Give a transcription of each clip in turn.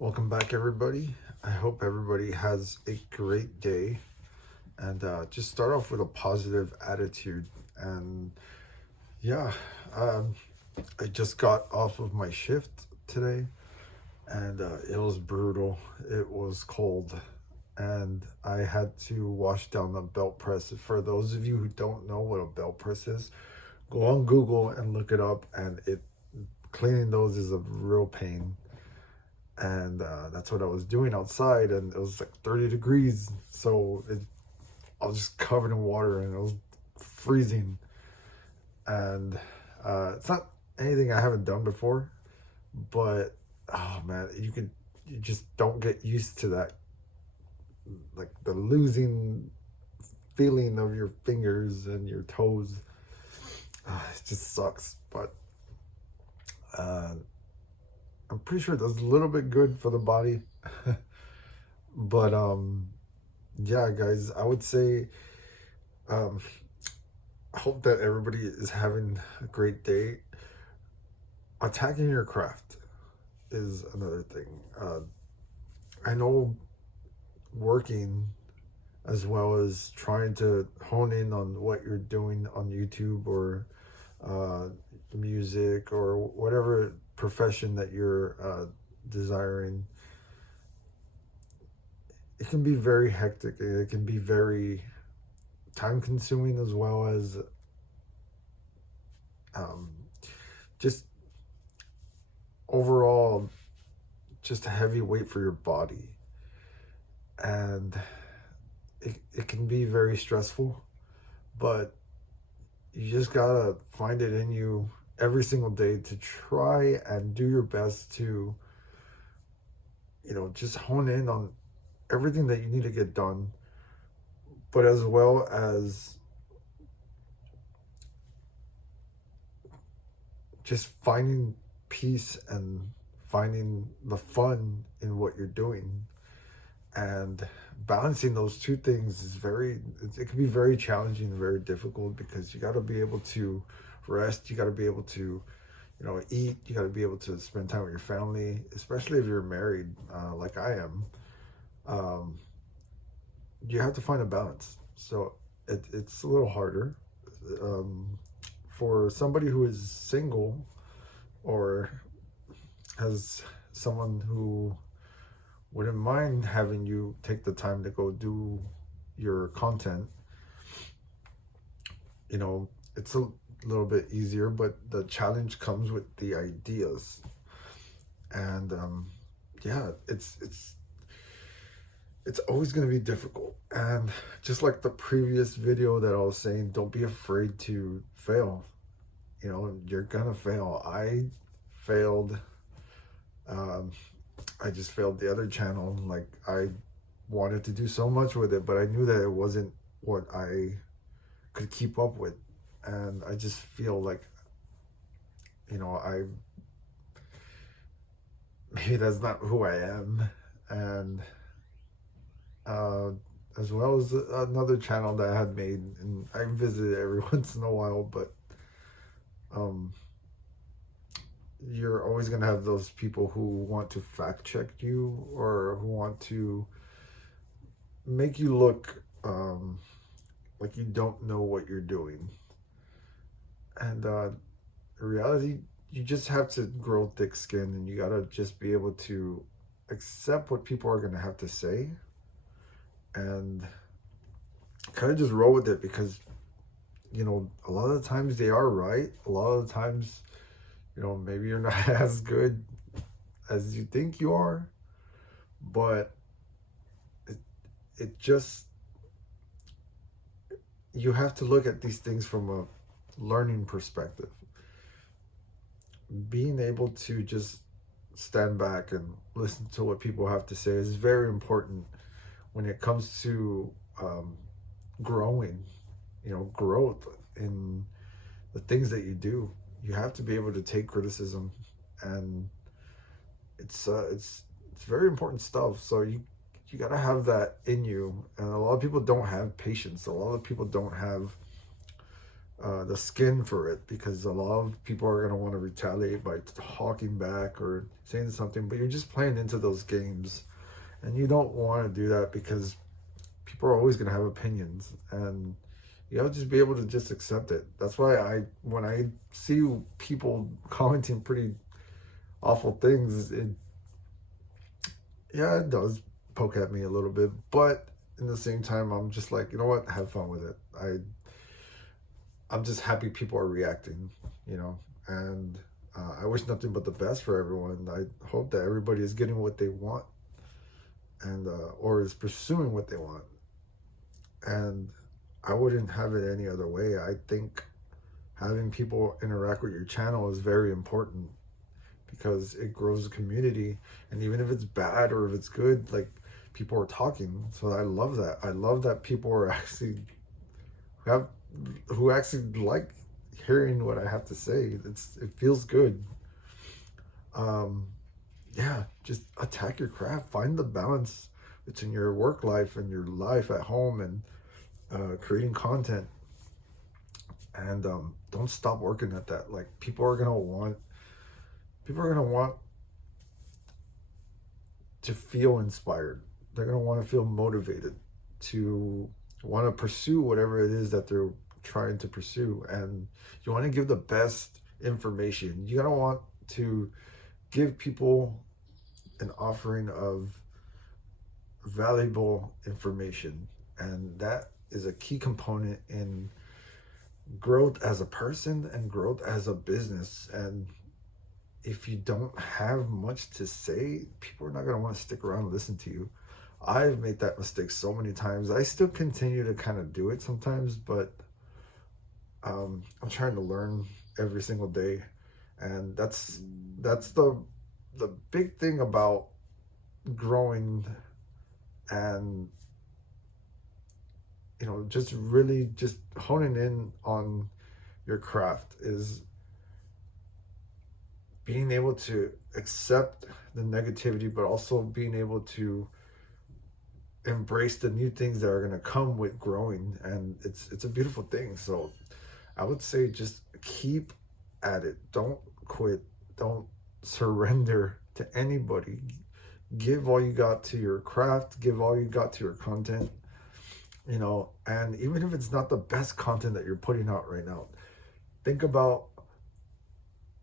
Welcome back, everybody. I hope everybody has a great day and just start off with a positive attitude. And yeah, um, I just got off of my shift today and it was brutal. It was cold and I had to wash down the belt press. For those of you who don't know what a belt press is, go on Google and look it up. And it cleaning those is a real pain, and that's what I was doing outside, and it was like 30 degrees, so I was just covered in water and it was freezing. And it's not anything I haven't done before, but oh man, you just don't get used to that, like the losing feeling of your fingers and your toes. It just sucks, but uh, I'm pretty sure it does a little bit good for the body. But yeah, guys, I would say um, I hope that everybody is having a great day. Attacking your craft is another thing. I know working as well as trying to hone in on what you're doing on YouTube or uh, music or whatever profession that you're desiring, it can be very hectic. It can be very time consuming as well as um, just overall just a heavy weight for your body. And it can be very stressful, but you just gotta find it in you every single day to try and do your best to, just hone in on everything that you need to get done, but as well as just finding peace and finding the fun in what you're doing. And balancing those two things is it can be very challenging and very difficult, because you got to be able to rest, you got to be able to eat, you got to be able to spend time with your family, especially if you're married, like I am. um, you have to find a balance. So it's a little harder um, for somebody who is single or has someone who wouldn't mind having you take the time to go do your content. It's a little bit easier, but the challenge comes with the ideas. And yeah, it's always going to be difficult. And just like the previous video that I was saying, don't be afraid to fail. You're gonna fail. I failed. um, I just failed the other channel. Like, I wanted to do so much with it, but I knew that it wasn't what I could keep up with. And I just feel like, I maybe that's not who I am. And uh, as well as another channel that I had made, and I visit it every once in a while, but um, you're always gonna have those people who want to fact check you or who want to make you look like you don't know what you're doing. And in reality, you just have to grow thick skin, and you gotta just be able to accept what people are gonna have to say and kind of just roll with it, because a lot of the times they are right. A lot of the times, maybe you're not as good as you think you are, but it just, you have to look at these things from a learning perspective. Being able to just stand back and listen to what people have to say is very important when it comes to growing, growth in the things that you do. You have to be able to take criticism, and it's very important stuff. So you got to have that in you. And a lot of people don't have patience. A lot of people don't have the skin for it, because a lot of people are going to want to retaliate by talking back or saying something, but you're just playing into those games, and you don't want to do that because people are always going to have opinions, and you have to just be able to just accept it. That's why when I see people commenting pretty awful things, it does poke at me a little bit, but in the same time, I'm just like, you know what, have fun with it. I'm just happy people are reacting, and I wish nothing but the best for everyone. I hope that everybody is getting what they want, and or is pursuing what they want. And I wouldn't have it any other way. I think having people interact with your channel is very important because it grows the community. And even if it's bad or if it's good, like, people are talking. So I love that. I love that people are actually who actually like hearing what I have to say. It feels good. Just attack your craft. Find the balance between your work life and your life at home, and creating content. And don't stop working at that. Like, people are gonna want to feel inspired. They're gonna want to feel motivated to want to pursue whatever it is that they're trying to pursue. And you want to give the best information. You gotta want to give people an offering of valuable information, and that is a key component in growth as a person and growth as a business. And if you don't have much to say, people are not going to want to stick around and listen to you. I've made that mistake so many times. I still continue to kind of do it sometimes, but I'm trying to learn every single day. And that's the big thing about growing, and just really just honing in on your craft, is being able to accept the negativity, but also being able to embrace the new things that are going to come with growing. And it's a beautiful thing. So I would say just keep at it. Don't quit. Don't surrender to anybody. Give all you got to your craft. Give all you got to your content. And even if it's not the best content that you're putting out right now, think about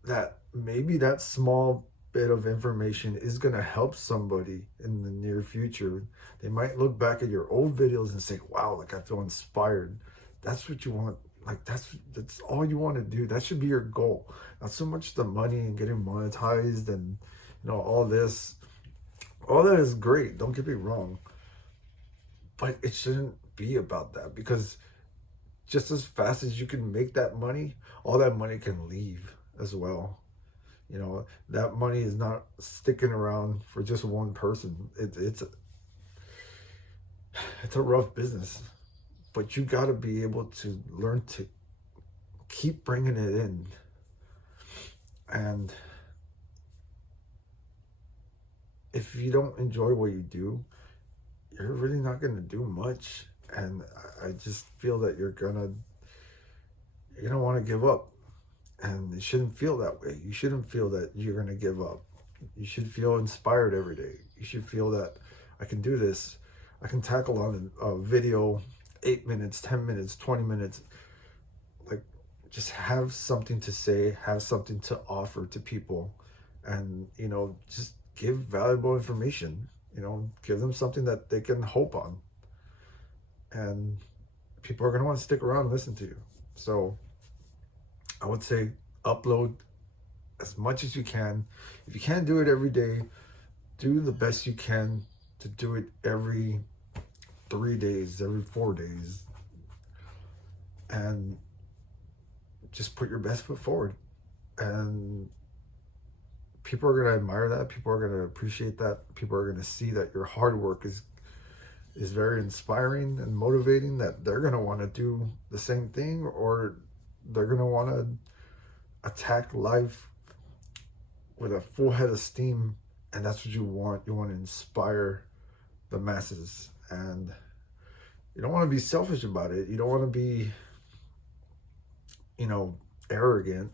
that. Maybe that small bit of information is going to help somebody in the near future. They might look back at your old videos and say, wow, like, I feel inspired. That's what you want. Like, that's all you want to do. That should be your goal. Not so much the money and getting monetized and all this. All that is great, don't get me wrong, but it shouldn't be about that, because just as fast as you can make that money, all that money can leave as well. That money is not sticking around for just one person. It's a rough business, but you got to be able to learn to keep bringing it in. And if you don't enjoy what you do, you're really not going to do much. And I just feel that you're gonna want to give up. And it shouldn't feel that way. You shouldn't feel that you're going to give up. You should feel inspired every day. You should feel that I can do this. I can tackle on a video 8 minutes, 10 minutes, 20 minutes. Like, just have something to say, have something to offer to people, and, just give valuable information. Give them something that they can hope on. And people are going to want to stick around and listen to you. So I would say upload as much as you can. If you can't do it every day, do the best you can to do it every 3 days, every 4 days. And just put your best foot forward. And people are going to admire that. People are going to appreciate that. People are going to see that your hard work is very inspiring and motivating, that they're going to want to do the same thing, or they're going to want to attack life with a full head of steam. And that's what you want. You want to inspire the masses, and you don't want to be selfish about it. You don't want to be you know, arrogant,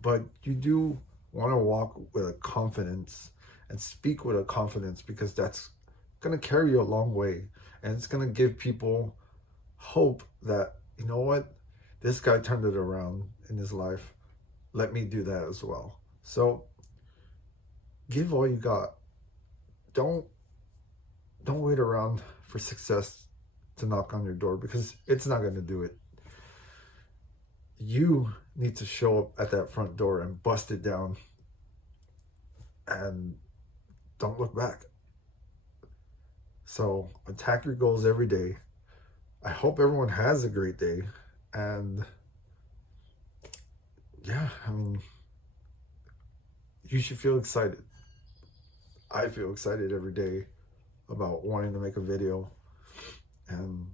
but you do want to walk with a confidence and speak with a confidence, because that's going to carry you a long way, and it's going to give people hope that, you know what, this guy turned it around in his life, let me do that as well. So give all you got. don't don't wait around for success to knock on your door, because it's not going to do it. You need to show up at that front door and bust it down, and don't look back. So attack your goals every day. I hope everyone has a great day. And yeah, I mean, you should feel excited. I feel excited every day about wanting to make a video, and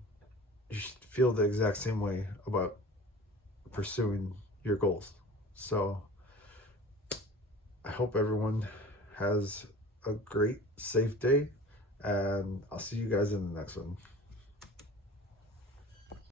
you should feel the exact same way about pursuing your goals. So I hope everyone has a great, safe day, and I'll see you guys in the next one.